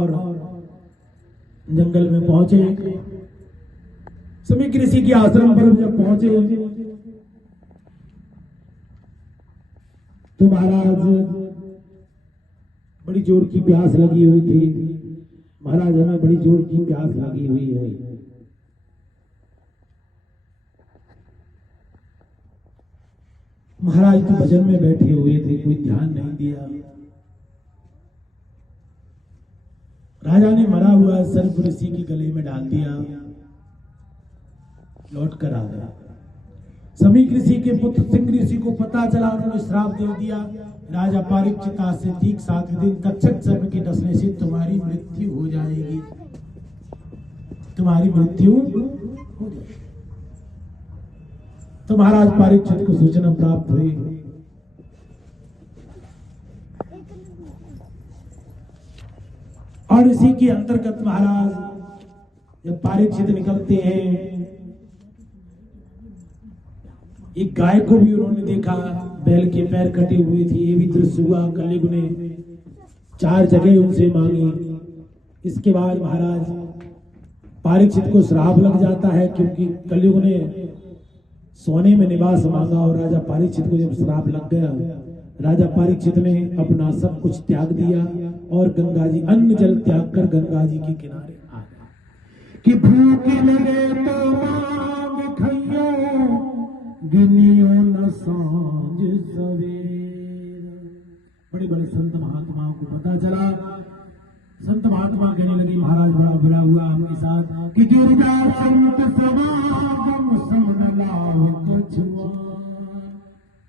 और जंगल में पहुंचे। समीक ऋषि के आश्रम पर जब पहुंचे तो महाराज बड़ी जोर की प्यास लगी हुई थी। महाराज हमें बड़ी जोर की प्यास लगी हुई है। महाराज तो भजन में बैठे हुए थे, कोई ध्यान नहीं दिया। राजा ने मरा हुआ सर्प ऋषि के गले में डाल दिया, लौट कर आ गया। समीक ऋषि के पुत्र सिंह ऋषि को पता चला, उन्होंने श्राप दे दिया। राजा परीक्षित से ठीक 7 दिन तक्षक सर्प के डसने से तुम्हारी मृत्यु हो जाएगी, तुम्हारी मृत्यु हो जाएगी। तो महाराज परीक्षित को सूचना प्राप्त हुई। और इसी के अंतर्गत महाराज जब परीक्षित निकलते हैं, एक गाय को भी उन्होंने देखा, बैल के पैर कटे हुए थे। ये भी दृश्य हुआ। कलयुग ने 4 जगह उनसे मांगी। इसके बाद महाराज परीक्षित को श्राप लग जाता है, क्योंकि कलयुग ने सोने में निवास मांगा और राजा परीक्षित को जब श्राप लग गया, राजा परीक्षित ने अपना सब कुछ त्याग दिया और गंगा जी, अन्न जल त्याग कर गंगा जी के किनारे आ गया कि भूख लगे तो मांग खइयो, गिनियो न सांझ सवेर। बड़े बड़े संत महात्माओं को पता चला। संत महात्मा कहने लगे महाराज बड़ा बुरा हुआ आपके साथ कि गिरजा संत समागम समन लाभ कछुआ।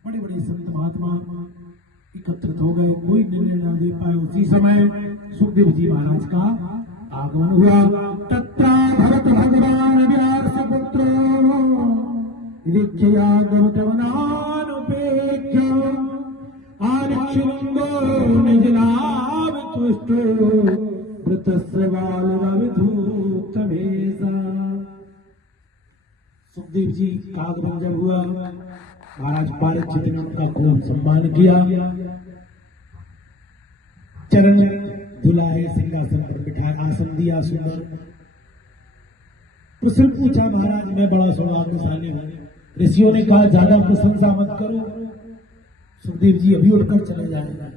बड़े बड़े संत महात्मा एकत्रित हो गए, कोई निर्णय न दे पाए। उसी समय सुखदेव जी महाराज का आगमन हुआ। तत्रा भरत भगवान व्यास पुत्र सुखदेव जी का आगमन जब हुआ, महाराज परीक्षित ने उनका खूब सम्मान किया, चरण धुलाए, सिंहासन पर बिठाए, आसन दिया सुंदर। प्रश्न पूछा महाराज मैं बड़ा सौभाग्यशाली हूं। ऋषियों ने कहा ज्यादा प्रशंसा मत करो, सुखदेव जी अभी उठकर चले जाएंगे,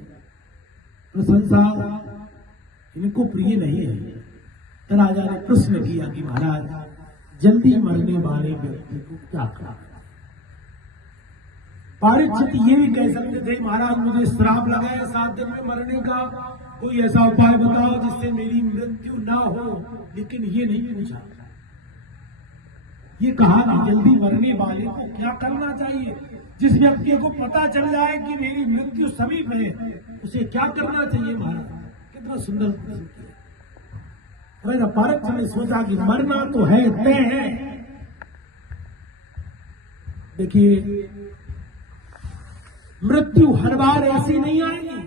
प्रशंसा इनको प्रिय नहीं है। तो राजा ने प्रश्न किया कि महाराज जल्दी मरने वाले व्यक्ति को क्या करा। परीक्षित ये भी कह सकते थे महाराज मुझे श्राप लगा है 7 दिन में मरने का, कोई ऐसा उपाय बताओ जिससे मेरी मृत्यु ना हो, लेकिन ये नहीं पूछा। ये कहा कि जल्दी मरने वाले को क्या करना चाहिए। जिस व्यक्ति को पता चल जाए कि मेरी मृत्यु समीप है, उसे क्या करना चाहिए। महाराज कितना सुंदर परीक्षित ने सोचा कि मरना तो है, तय है। देखिए मृत्यु हर बार ऐसी नहीं आएगी।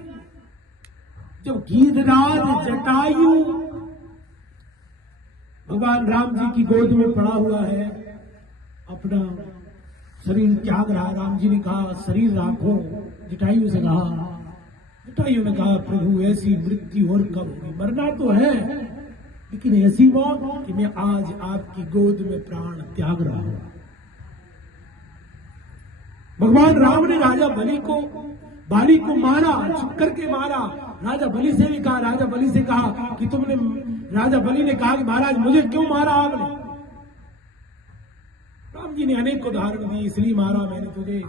जब गीधराज जटायु भगवान राम जी की गोद में पड़ा हुआ है, अपना शरीर त्याग रहा, राम जी ने कहा शरीर राखो, जटायु से कहा, जटायु ने कहा प्रभु ऐसी मृत्यु और कब होगी, मरना तो है लेकिन ऐसी मौत कि मैं आज आपकी गोद में प्राण त्याग रहा हूं। भगवान राम ने राजा बाली को मारा, छुप करके मारा। राजा बाली से भी कहा, राजा बाली से कहा कि तुमने, राजा बाली ने कहा कि महाराज मुझे क्यों मारा आपने। राम जी ने अनेक उदाहरण दिए, इसलिए मारा मैंने तुझे।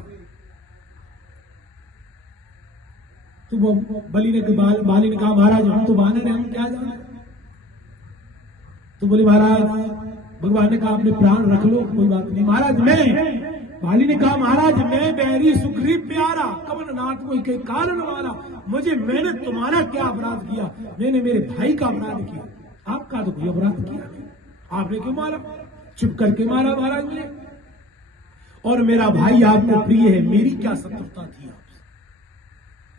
तो वो बाली ने कहा महाराज हम तो बानर हैं, हम क्या जाने। तो बोले महाराज, भगवान ने कहा आपने प्राण रख लो, कोई बात नहीं। महाराज मैं, बाली ने कहा महाराज मैं बैरी सुग्रीव प्यारा, कवन नाथ को के कारण मारा। मैंने तुम्हारा क्या अपराध किया, मैंने मेरे भाई का अपराध किया, आपका तो कोई अपराध किया नहीं। आपने क्यों मारा, चुप करके मारा महाराज ने। और मेरा भाई आपको प्रिय है, मेरी क्या शत्रुता थी आपसे,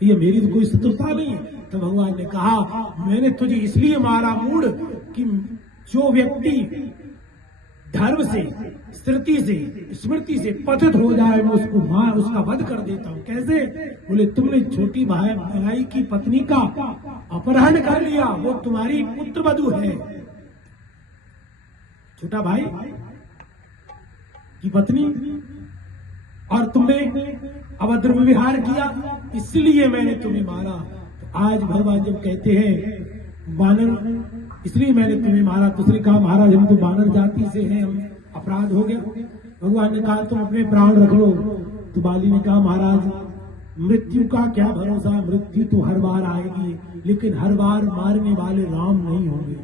ये मेरी तो कोई शत्रुता नहीं है। तो भगवान ने कहा मैंने तुझे इसलिए मारा मूढ़ कि जो व्यक्ति धर्म से, स्मृति से, स्मृति से पतित हो जाए, मैं उसको उसका वध कर देता हूं। कैसे? बोले तुमने छोटी भाई की पत्नी का अपहरण कर लिया, वो तुम्हारी पुत्र वधू है। छोटा भाई की पत्नी, और तुमने अभद्र व्यवहार किया, इसलिए मैंने तुम्हें मारा। तो आज भगवान जब कहते हैं वानर, इसलिए मैंने तुम्हें मारा, तो उसने कहा महाराज हम तो वानर जाति से हैं, हम अपराध हो गया। भगवान ने कहा तुम अपने प्राण रख लो। तो बाली ने कहा महाराज मृत्यु का क्या भरोसा, मृत्यु तो हर बार आएगी, लेकिन हर बार मारने वाले राम नहीं होंगे।